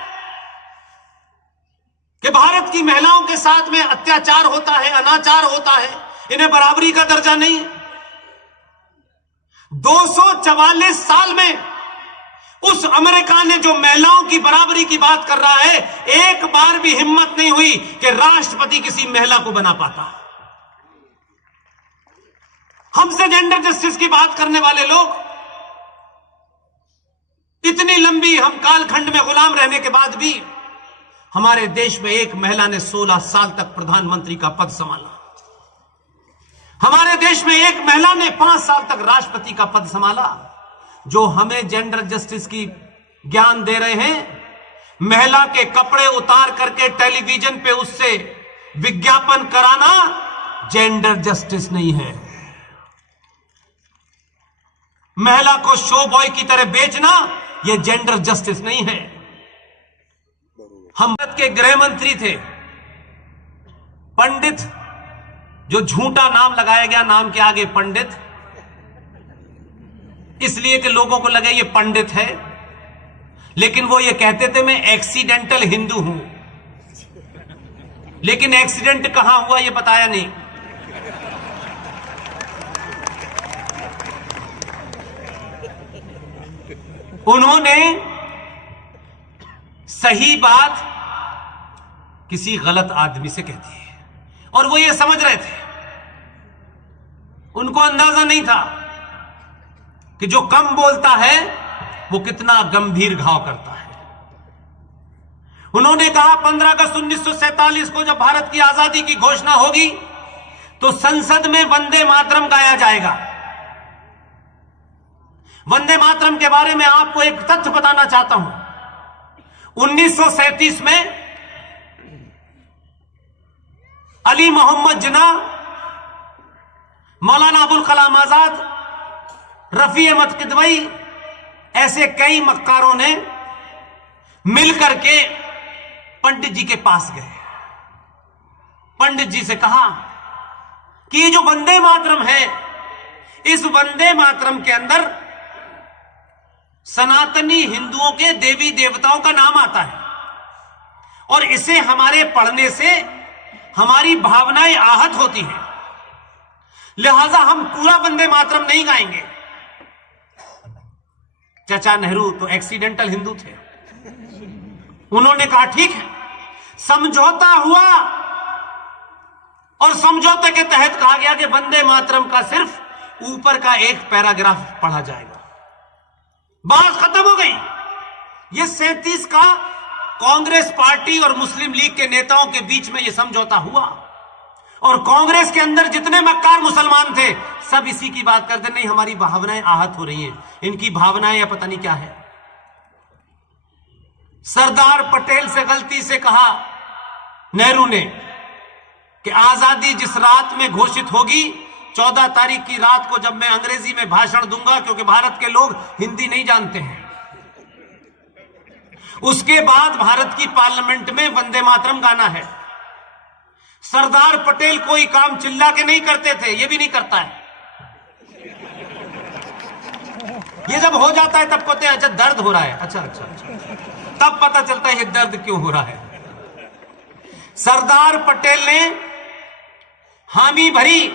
कि भारत की महिलाओं के साथ में अत्याचार होता है, अनाचार होता है, इन्हें बराबरी का दर्जा नहीं। 244 साल में उस अमेरिका ने जो महिलाओं की बराबरी की बात कर रहा है, एक बार भी हिम्मत नहीं हुई कि राष्ट्रपति किसी महिला को बना पाता। हमसे जेंडर जस्टिस की बात करने वाले लोग, इतनी लंबी हम कालखंड में गुलाम रहने के बाद भी हमारे देश में एक महिला ने 16 साल तक प्रधानमंत्री का पद संभाला। हमारे देश में एक महिला ने 5 साल तक राष्ट्रपति का पद संभाला। जो हमें जेंडर जस्टिस की ज्ञान दे रहे हैं, महिला के कपड़े उतार करके टेलीविजन पे उससे विज्ञापन कराना जेंडर जस्टिस नहीं है। महिला को शो बॉय की तरह बेचना यह जेंडर जस्टिस नहीं है। हम भारत के गृह मंत्री थे पंडित, जो झूठा नाम लगाया गया, नाम के आगे पंडित, इसलिए कि लोगों को लगे ये पंडित है, लेकिन वो ये कहते थे मैं एक्सीडेंटल हिंदू हूं। लेकिन एक्सीडेंट कहां हुआ ये बताया नहीं। उन्होंने सही बात किसी गलत आदमी से कहती है और वो ये समझ रहे थे, उनको अंदाजा नहीं था कि जो कम बोलता है वो कितना गंभीर घाव करता है। उन्होंने कहा 15 अगस्त 1947 को जब भारत की आजादी की घोषणा होगी तो संसद में वंदे मातरम गाया जाएगा। वंदे मातरम के बारे में आपको एक तथ्य बताना चाहता हूं। 1937 में अली मोहम्मद जिन्ना, मौलाना अबुल कलाम आजाद, रफी अहमद किदवई, ऐसे कई मक्कारों ने मिलकर के पंडित जी के पास गए। पंडित जी से कहा कि ये जो वंदे मातरम है, इस वंदे मातरम के अंदर सनातनी हिंदुओं के देवी देवताओं का नाम आता है और इसे हमारे पढ़ने से हमारी भावनाएं आहत होती हैं, लिहाजा हम पूरा वंदे मातरम नहीं गाएंगे। चाचा नेहरू तो एक्सीडेंटल हिंदू थे। उन्होंने कहा ठीक है, समझौता हुआ और समझौते के तहत कहा गया कि वंदे मातरम का सिर्फ ऊपर का एक पैराग्राफ पढ़ा जाएगा। बात खत्म हो गई। ये 37 का कांग्रेस पार्टी और मुस्लिम लीग के नेताओं के बीच में यह समझौता हुआ और कांग्रेस के अंदर जितने मक्कार मुसलमान थे सब इसी की बात करते, नहीं हमारी भावनाएं आहत हो रही हैं, इनकी भावनाएं या पता नहीं क्या है। सरदार पटेल से गलती से कहा नेहरू ने कि आजादी जिस रात में घोषित होगी, 14 तारीख की रात को जब मैं अंग्रेजी में भाषण दूंगा, क्योंकि भारत के लोग हिंदी नहीं जानते हैं, उसके बाद भारत की पार्लियामेंट में वंदे मातरम गाना है। सरदार पटेल कोई काम चिल्ला के नहीं करते थे, ये भी नहीं करता है। ये जब हो जाता है तब कहते हैं अच्छा दर्द हो रहा है, अच्छा अच्छा अच्छा, तब पता चलता है ये दर्द क्यों हो रहा है। सरदार पटेल ने हामी भरी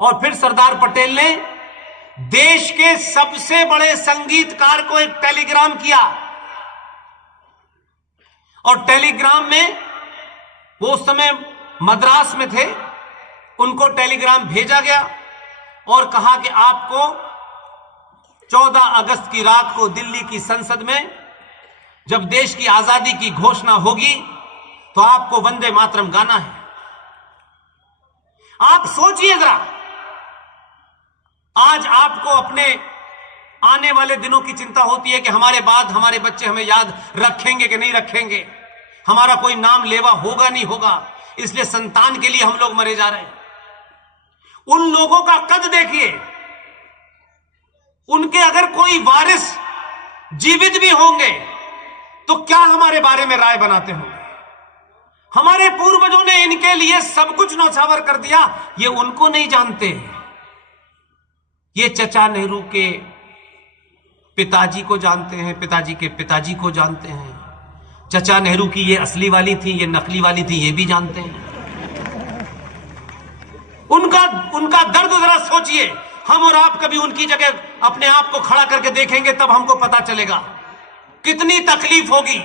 और फिर सरदार पटेल ने देश के सबसे बड़े संगीतकार को एक टेलीग्राम किया और टेलीग्राम में, वो उस समय मद्रास में थे, उनको टेलीग्राम भेजा गया और कहा कि आपको 14 अगस्त की रात को दिल्ली की संसद में जब देश की आजादी की घोषणा होगी तो आपको वंदे मातरम गाना है। आप सोचिए जरा, आज आपको अपने आने वाले दिनों की चिंता होती है कि हमारे बाद हमारे बच्चे हमें याद रखेंगे कि नहीं रखेंगे, हमारा कोई नाम लेवा होगा नहीं होगा, इसलिए संतान के लिए हम लोग मरे जा रहे हैं। उन लोगों का कद देखिए, उनके अगर कोई वारिस जीवित भी होंगे तो क्या हमारे बारे में राय बनाते होंगे। हमारे पूर्वजों ने इनके लिए सब कुछ न्यौछावर कर दिया, ये उनको नहीं जानते। ये चचा नेहरू के पिताजी को जानते हैं, पिताजी के पिताजी को जानते हैं। चचा नेहरू की ये असली वाली थी, ये नकली वाली थी, ये भी जानते हैं। उनका दर्द जरा सोचिए। हम और आप कभी उनकी जगह अपने आप को खड़ा करके देखेंगे तब हमको पता चलेगा कितनी तकलीफ होगी।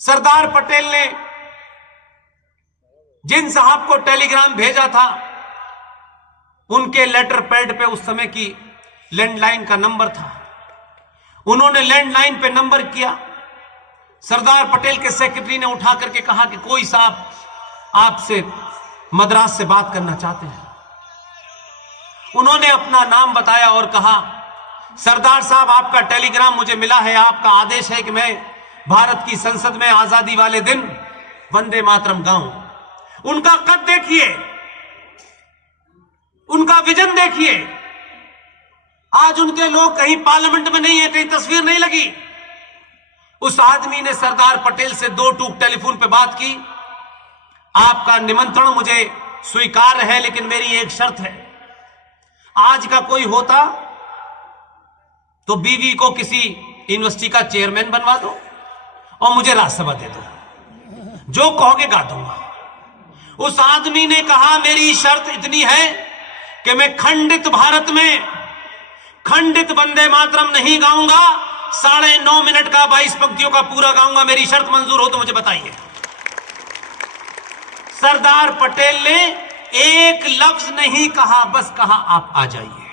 सरदार पटेल ने जिन साहब को टेलीग्राम भेजा था, उनके लेटर पैड पे उस समय की लैंडलाइन का नंबर था। उन्होंने लैंडलाइन पे नंबर किया। सरदार पटेल के सेक्रेटरी ने उठा करके कहा कि कोई साहब आपसे मद्रास से बात करना चाहते हैं। उन्होंने अपना नाम बताया और कहा सरदार साहब आपका टेलीग्राम मुझे मिला है, आपका आदेश है कि मैं भारत की संसद में आजादी वाले दिन वंदे मातरम गाऊं। उनका कद देखिए, उनका विजन देखिए। आज उनके लोग कहीं पार्लियामेंट में नहीं है, कहीं तस्वीर नहीं लगी। उस आदमी ने सरदार पटेल से 2 टूक टेलीफोन पे बात की, आपका निमंत्रण मुझे स्वीकार है, लेकिन मेरी एक शर्त है, आज का कोई होता तो बीवी को किसी यूनिवर्सिटी का चेयरमैन बनवा दो और मुझे राज्यसभा दे दो, जो कहोगे गा दूंगा। उस आदमी ने कहा मेरी शर्त इतनी है कि मैं खंडित भारत में खंडित वंदे मातरम नहीं गाऊंगा, 9.5 मिनट का 22 पंक्तियों का पूरा गाऊंगा, मेरी शर्त मंजूर हो तो मुझे बताइए। सरदार पटेल ने एक लफ्ज नहीं कहा, बस कहा आप आ जाइए।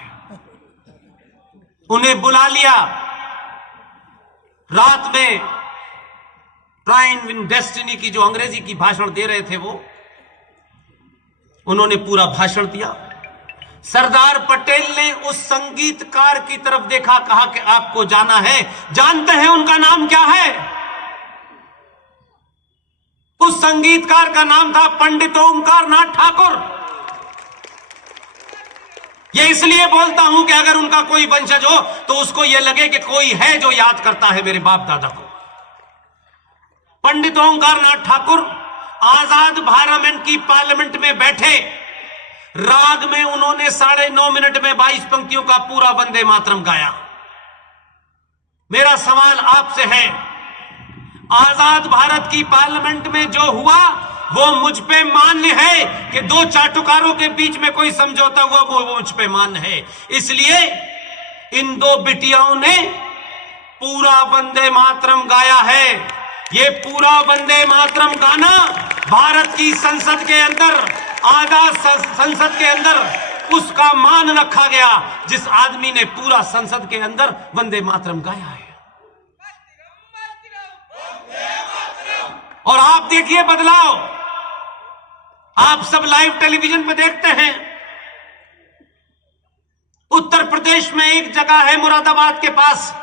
उन्हें बुला लिया, रात में ट्राइन विन डेस्टिनी की जो अंग्रेजी की भाषण दे रहे थे वो उन्होंने पूरा भाषण दिया। सरदार पटेल ने उस संगीतकार की तरफ देखा, कहा कि आपको जाना है, जानते हैं उनका नाम क्या है? उस संगीतकार का नाम था पंडित ओंकार नाथ ठाकुर। यह इसलिए बोलता हूं कि अगर उनका कोई वंशज हो तो उसको यह लगे कि कोई है जो याद करता है मेरे बाप दादा को। पंडित ओंकार नाथ ठाकुर आजाद भारत की पार्लियामेंट में बैठे, राग में उन्होंने 9.5 मिनट में 22 पंक्तियों का पूरा वंदे मातरम गाया। मेरा सवाल आपसे है, आजाद भारत की पार्लियामेंट में जो हुआ वो मुझ पे मान्य है कि 2 चाटुकारों के बीच में कोई समझौता हुआ, वो मुझ पे मान्य है। इसलिए इन 2 बिटियाओं ने पूरा वंदे मातरम गाया है। ये पूरा वंदे मातरम गाना भारत की संसद के अंदर, आजाद संसद के अंदर उसका मान रखा गया जिस आदमी ने पूरा संसद के अंदर वंदे मातरम गाया है। और आप देखिए बदलाव, आप सब लाइव टेलीविजन पे देखते हैं। उत्तर प्रदेश में एक जगह है मुरादाबाद के पास,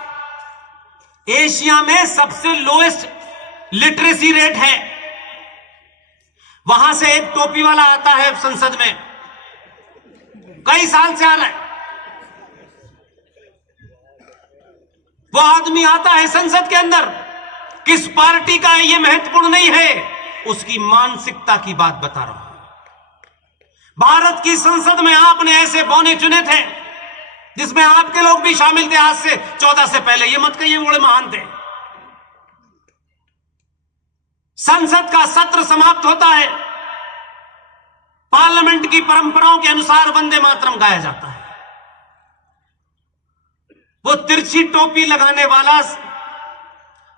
एशिया में सबसे लोएस्ट लिटरेसी रेट है। वहां से एक टोपी वाला आता है संसद में, कई साल से आ रहा है। वो आदमी आता है संसद के अंदर, किस पार्टी का है ये महत्वपूर्ण नहीं है, उसकी मानसिकता की बात बता रहा हूं। भारत की संसद में आपने ऐसे बौने चुने थे जिसमें आपके लोग भी शामिल थे आज से 14 से पहले। ये मत कहिए बड़े महान थे। संसद का सत्र समाप्त होता है, पार्लियामेंट की परंपराओं के अनुसार वंदे मातरम गाया जाता है। वो तिरछी टोपी लगाने वाला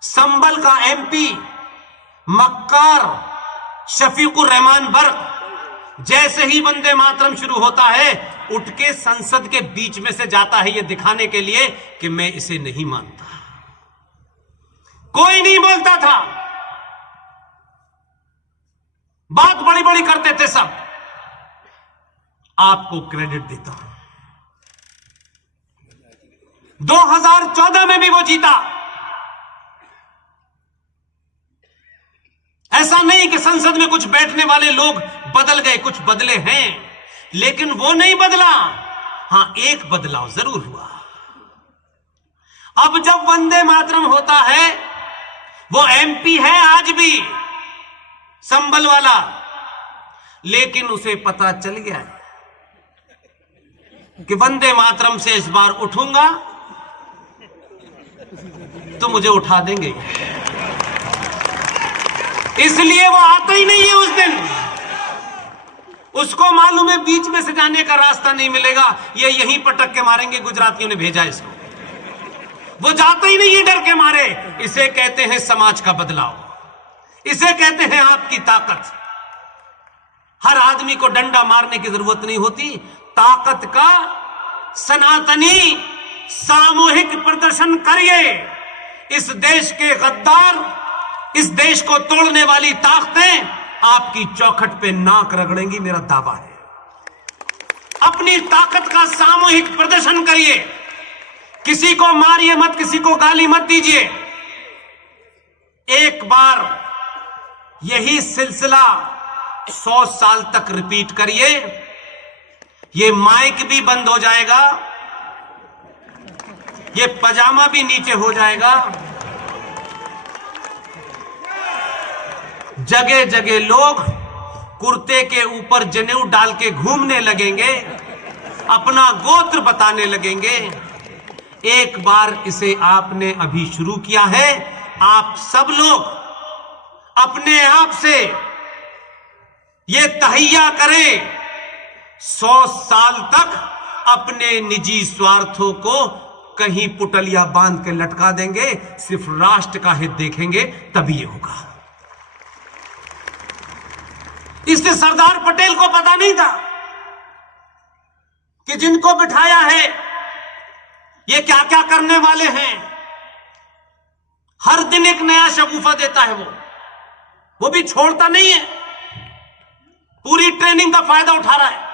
संभल का एमपी मक्कार शफीकुर रहमान बर्क जैसे ही वंदे मातरम शुरू होता है, उठ के संसद के बीच में से जाता है, ये दिखाने के लिए कि मैं इसे नहीं मानता। कोई नहीं बोलता था, बात बड़ी बड़ी करते थे सब। आपको क्रेडिट देता हूं, 2014 में भी वो जीता। ऐसा नहीं कि संसद में कुछ बैठने वाले लोग बदल गए, कुछ बदले हैं, लेकिन वो नहीं बदला। हां, एक बदलाव जरूर हुआ। अब जब वंदे मातरम होता है, वो एमपी है आज भी संभल वाला, लेकिन उसे पता चल गया है कि वंदे मातरम से इस बार उठूंगा तो मुझे उठा देंगे, इसलिए वो आता ही नहीं है उस दिन। उसको मालूम है बीच में से जाने का रास्ता नहीं मिलेगा, ये यहीं पटक के मारेंगे, गुजरातियों ने भेजा इसको। वो जाता ही नहीं है डर के मारे। इसे कहते हैं समाज का बदलाव, इसे कहते हैं आपकी ताकत। हर आदमी को डंडा मारने की जरूरत नहीं होती, ताकत का सनातनी सामूहिक प्रदर्शन करिए। इस देश के गद्दार, इस देश को तोड़ने वाली ताकतें आपकी चौखट पे नाक रगड़ेंगी, मेरा दावा है। अपनी ताकत का सामूहिक प्रदर्शन करिए, किसी को मारिए मत, किसी को गाली मत दीजिए। एक बार यही सिलसिला 100 साल तक रिपीट करिए, ये माइक भी बंद हो जाएगा, ये पजामा भी नीचे हो जाएगा, जगह जगह लोग कुर्ते के ऊपर जनेऊ डाल के घूमने लगेंगे, अपना गोत्र बताने लगेंगे। एक बार इसे आपने अभी शुरू किया है, आप सब लोग अपने आप से ये तहैया करें, 100 साल तक अपने निजी स्वार्थों को कहीं पुटलिया बांध के लटका देंगे, सिर्फ राष्ट्र का हित देखेंगे, तभी ये होगा। इससे सरदार पटेल को पता नहीं था कि जिनको बिठाया है ये क्या क्या करने वाले हैं। हर दिन एक नया शगुफा देता है वो भी छोड़ता नहीं है, पूरी ट्रेनिंग का फायदा उठा रहा है।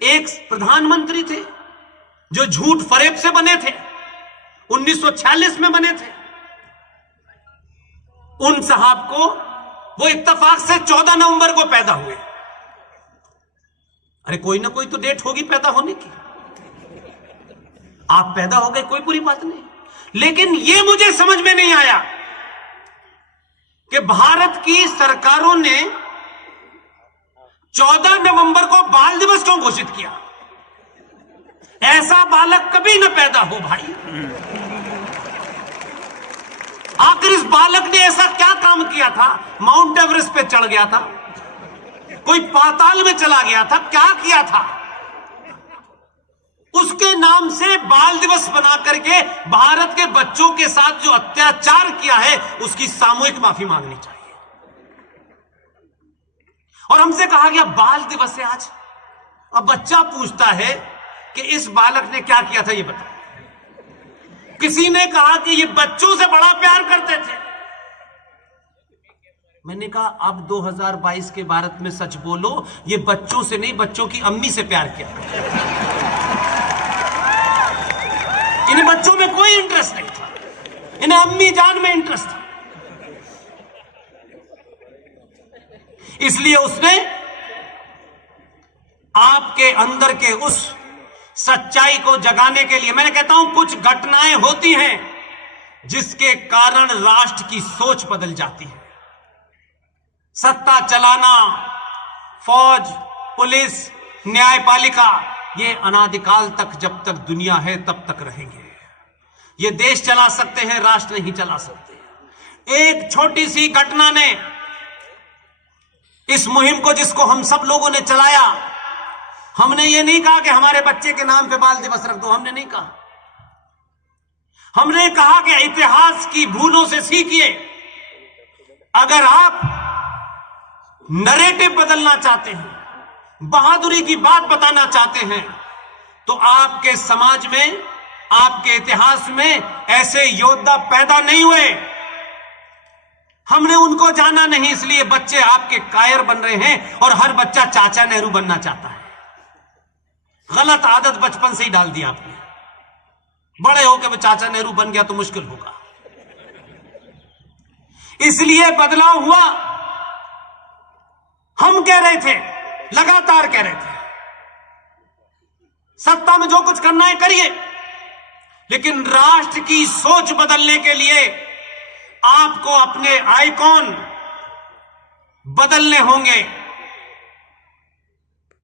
एक प्रधानमंत्री थे जो झूठ फरेब से बने थे, 1946 में बने थे। उन साहब को वो इत्तेफाक से 14 नवंबर को पैदा हुए। अरे कोई ना कोई तो डेट होगी पैदा होने की, आप पैदा हो गए कोई बुरी बात नहीं। लेकिन ये मुझे समझ में नहीं आया कि भारत की सरकारों ने 14 नवंबर को बाल दिवस क्यों घोषित किया। ऐसा बालक कभी न पैदा हो भाई। आखिर इस बालक ने ऐसा क्या काम किया था? माउंट एवरेस्ट पे चढ़ गया था, कोई पाताल में चला गया था, क्या किया था? उसके नाम से बाल दिवस बना करके भारत के बच्चों के साथ जो अत्याचार किया है उसकी सामूहिक माफी मांगनी चाहिए। और हमसे कहा गया बाल दिवस है आज। अब बच्चा पूछता है कि इस बालक ने क्या किया था ये बताओ। किसी ने कहा कि ये बच्चों से बड़ा प्यार करते थे। मैंने कहा अब 2022 के भारत में सच बोलो, ये बच्चों से नहीं बच्चों की अम्मी से प्यार किया। इन्हें बच्चों में कोई इंटरेस्ट नहीं था, इन्हें अम्मी जान में इंटरेस्ट था। इसलिए उसने आपके अंदर के उस सच्चाई को जगाने के लिए, मैंने कहता हूं कुछ घटनाएं होती हैं जिसके कारण राष्ट्र की सोच बदल जाती है। सत्ता चलाना, फौज, पुलिस, न्यायपालिका, ये अनादिकाल तक जब तक दुनिया है तब तक रहेंगे। ये देश चला सकते हैं, राष्ट्र नहीं चला सकते। एक छोटी सी घटना ने इस मुहिम को, जिसको हम सब लोगों ने चलाया, हमने ये नहीं कहा कि हमारे बच्चे के नाम पे बाल दिवस रख दो, हमने नहीं कहा। हमने कहा कि इतिहास की भूलों से सीखिए। अगर आप नरेटिव बदलना चाहते हैं, बहादुरी की बात बताना चाहते हैं, तो आपके समाज में, आपके इतिहास में ऐसे योद्धा पैदा नहीं हुए। हमने उनको जाना नहीं, इसलिए बच्चे आपके कायर बन रहे हैं और हर बच्चा चाचा नेहरू बनना चाहता है। गलत आदत बचपन से ही डाल दी आपने। बड़े होकर वो चाचा नेहरू बन गया तो मुश्किल होगा। इसलिए बदलाव हुआ। हम कह रहे थे, लगातार कह रहे थे, सत्ता में जो कुछ करना है करिए, लेकिन राष्ट्र की सोच बदलने के लिए आपको अपने आइकॉन बदलने होंगे।